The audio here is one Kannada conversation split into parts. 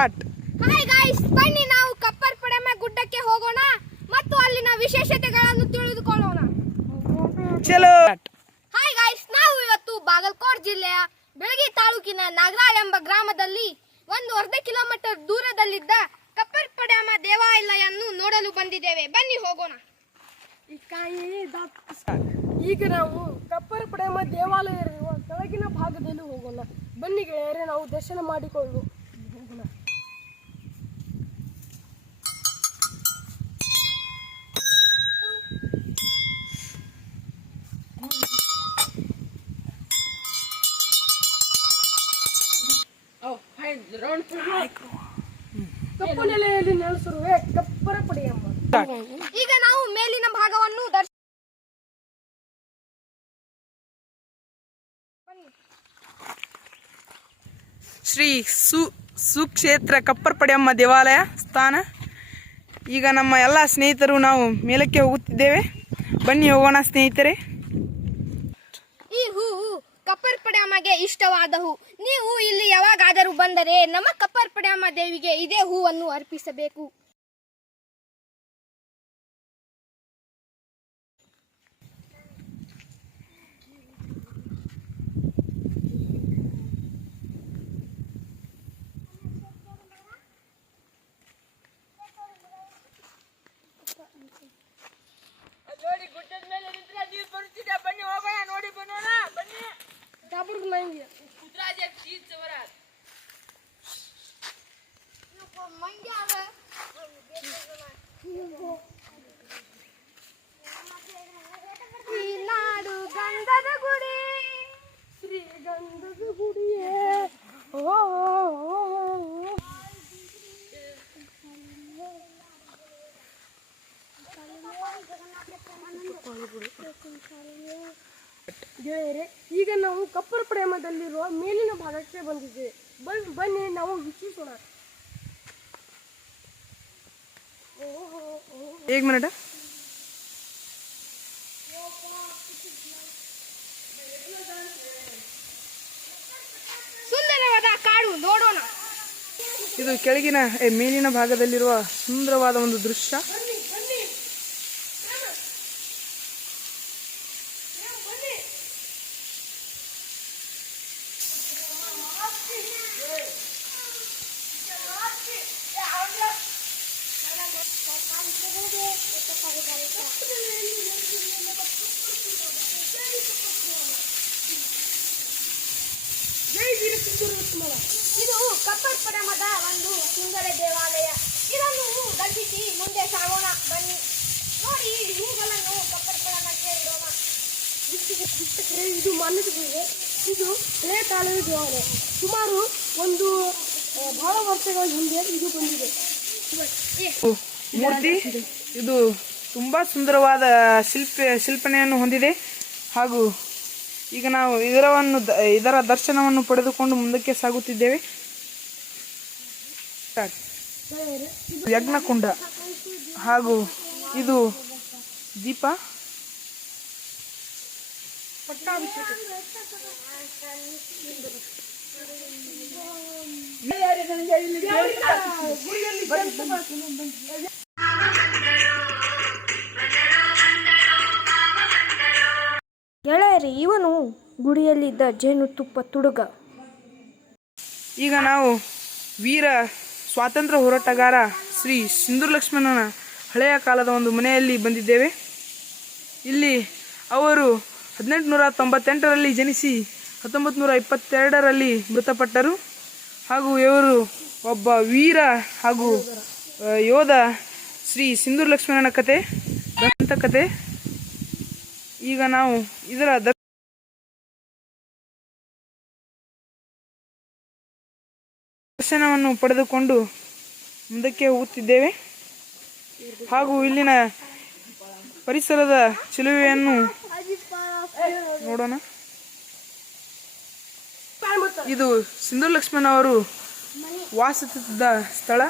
ಹಾಯ್ ಗಾಯ್ಸ್, ಬನ್ನಿ ನಾವು ಕಪ್ಪರ್ ಪಡೆಮ ಗುಡ್ಡಕ್ಕೆ ಹೋಗೋಣ ಮತ್ತು ಅಲ್ಲಿನ ವಿಶೇಷತೆಗಳನ್ನು ತಿಳಿದುಕೊಳ್ಳೋಣ. ಚಲೋ. ಹಾಯ್ ಗಾಯ್ಸ್, ನಾವು ಇವತ್ತು ಬಾಗಲಕೋಟ್ ಜಿಲ್ಲೆಯ ಬೆಳಗಿ ತಾಲೂಕಿನ ನಾಗರಾಳ್ ಎಂಬ ಗ್ರಾಮದಲ್ಲಿ ಒಂದು ಅರ್ಧ ಕಿಲೋಮೀಟರ್ ದೂರದಲ್ಲಿದ್ದ ಕಪ್ಪರ್ ಪಡೆಮ ದೇವಾಲಯವನ್ನು ನೋಡಲು ಬಂದಿದ್ದೇವೆ. ಬನ್ನಿ ಹೋಗೋಣ. ಈಗ ನಾವು ಕಪ್ಪರ್ ಪಡೆಮ ದೇವಾಲಯ ಇರುವ ಕೆಳಗಿನ ಭಾಗದಲ್ಲಿ ಹೋಗೋಣ. ಬನ್ನಿ ಗೆಳೆಯರೆ, ನಾವು ದರ್ಶನ ಮಾಡಿಕೊಳ್ಳು ಹೋಗೋಣ. ಕಪ್ಪು ನೆಲೆಯಲ್ಲಿ ನೆಲೆಸಿರುವೆ ಕಪ್ಪರ ಪಡೆಯಮ್ಮ. ಈಗ ನಾವು ಮೇಲಿನ ಭಾಗವನ್ನು ಶ್ರೀ ಸುಕ್ಷೇತ್ರ ಕಪ್ಪರ್ ಪಡೆಯಮ್ಮ ದೇವಾಲಯ ಸ್ಥಾನ. ಈಗ ನಮ್ಮ ಎಲ್ಲ ಸ್ನೇಹಿತರು ನಾವು ಮೇಲಕ್ಕೆ ಹೋಗುತ್ತಿದ್ದೇವೆ. ಬನ್ನಿ ಹೋಗೋಣ ಸ್ನೇಹಿತರೆ. ಈ ಹೂವು ಕಪ್ಪರ್ ಪಡೆಯಮ್ಮಗೆ ಇಷ್ಟವಾದ ಹೂ. ನೀವು ಇಲ್ಲಿ ಯಾವಾಗಾದರೂ ಬಂದರೆ ನಮ್ಮ ಕಪ್ಪರ್ ಪಡೆಯಮ್ಮ ದೇವಿಗೆ ಇದೇ ಹೂವನ್ನು ಅರ್ಪಿಸಬೇಕು. ನೋಡಿ, ಗುಡ್ಡದ ಮೇಲೆ ನಿಂತ್ರೆ ನೀರು ಬರುತ್ತಿದೆ. ಬನ್ನಿ ಹೋಗೋಣ, ನೋಡಿ ಬನ್ನೋಣ. ಬನ್ನಿ. ಈ ನಾಡು ಗಂಧದ ಗುಡಿ, ಶ್ರೀ ಗಂಧದ ಗುಡಿಯೇ. ಗೆಳೆಯರೆ, ಈಗ ನಾವು ಕಪ್ಪರ ಪಡೆಮದಲ್ಲಿರುವ ಮೇಲಿನ ಭಾಗಕ್ಕೆ ಬಂದಿದ್ದೇವೆ. ಬನ್ನಿ ನಾವು ವೀಕ್ಷಿಸೋಣ. एक मिनट. ಸುಂದರವಾದ ಕಾಡು ನೋಡೋಣ. ಇದು ಕೆಳಗಿನ ಮೇಲಿನ ಭಾಗದಲ್ಲಿರುವ ಸುಂದರವಾದ ಒಂದು ದೃಶ್ಯ. ಇದು ಕಪ್ಪರ್ ಪಡೆಮದ ಒಂದು ಸುಂದರ ದೇವಾಲಯ. ಇದನ್ನು ಗಂಟಿಸಿ ಮುಂದೆ ಸಾಗೋಣ. ಬನ್ನಿ ನೋಡಿ, ಈ ಹೂಗಳನ್ನು ಕಪ್ಪರ್ ಪಡೆಮಕ್ಕೆ ಇಡೋಣ. ಇದು ಮಾನ್ಯತೆ. ಇದು ಹಳೆಯ ಕಾಲದ ದೇವಾಲಯ. ಸುಮಾರು ಒಂದು ಬಹಳ ವರ್ಷಗಳ ಹಿಂದೆ ಇದು ಬಂದಿದೆ. ಮೂರ್ತಿ ಇದು ತುಂಬಾ ಸುಂದರವಾದ ಶಿಲ್ಪನೆಯನ್ನು ಹೊಂದಿದೆ. ಹಾಗೂ ಈಗ ನಾವು ಇದರ ದರ್ಶನವನ್ನು ಪಡೆದುಕೊಂಡು ಮುಂದಕ್ಕೆ ಸಾಗುತ್ತಿದ್ದೇವೆ. ಯಜ್ಞಕುಂಡ ಹಾಗೂ ಇದು ದೀಪ. ಗೆಳೆಯರಿ, ಇವನು ಗುಡಿಯಲ್ಲಿದ್ದ ಜೇನುತುಪ್ಪ ತುಡುಗ. ಈಗ ನಾವು ವೀರ ಸ್ವಾತಂತ್ರ್ಯ ಹೋರಾಟಗಾರ ಶ್ರೀ ಸಿಂಧೂರ ಲಕ್ಷ್ಮಣನ ಹಳೆಯ ಕಾಲದ ಒಂದು ಮನೆಯಲ್ಲಿ ಬಂದಿದ್ದೇವೆ. ಇಲ್ಲಿ ಅವರು 1898ರಲ್ಲಿ ಜನಿಸಿ 1922ರಲ್ಲಿ ಮೃತಪಟ್ಟರು. ಹಾಗೂ ಇವರು ಒಬ್ಬ ವೀರ ಹಾಗೂ ಯೋಧ ಶ್ರೀ ಸಿಂಧೂರ ಲಕ್ಷ್ಮಣನ ಕತೆ, ದಂತಕತೆ. ಈಗ ನಾವು ಇದರ ದರ್ಶನವನ್ನು ಪಡೆದುಕೊಂಡು ಮುಂದಕ್ಕೆ ಹೋಗುತ್ತಿದ್ದೇವೆ. ಹಾಗೂ ಇಲ್ಲಿನ ಪರಿಸರದ ಚಿಲುವೆಯನ್ನು ನೋಡೋಣ. ಇದು ಸಿಂಧೂರ ಲಕ್ಷ್ಮಣ ಅವರು ವಾಸಿಸುತ್ತಿದ್ದ ಸ್ಥಳ.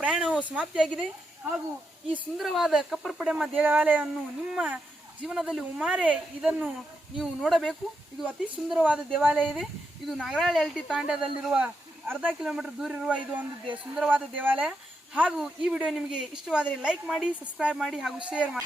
ಪ್ರಯಾಣವು ಸಮಾಪ್ತಿಯಾಗಿದೆ. ಹಾಗೂ ಈ ಸುಂದರವಾದ ಕಪ್ಪರ್ ಪಡೆಮ ದೇವಾಲಯವನ್ನು ನಿಮ್ಮ ಜೀವನದಲ್ಲಿ ಒಮ್ಮಾರೆ ಇದನ್ನು ನೀವು ನೋಡಬೇಕು. ಇದು ಅತಿ ಸುಂದರವಾದ ದೇವಾಲಯ ಇದೆ. ಇದು ನಾಗರಾಳ ಎಲ್ ಟಿ ತಾಂಡದಲ್ಲಿರುವ ಅರ್ಧ ಕಿಲೋಮೀಟರ್ ದೂರ ಇರುವ ಇದು ಒಂದು ಸುಂದರವಾದ ದೇವಾಲಯ. ಹಾಗೂ ಈ ವಿಡಿಯೋ ನಿಮಗೆ ಇಷ್ಟವಾದರೆ ಲೈಕ್ ಮಾಡಿ, ಸಬ್ಸ್ಕ್ರೈಬ್ ಮಾಡಿ ಹಾಗೂ ಶೇರ್ ಮಾಡಿ.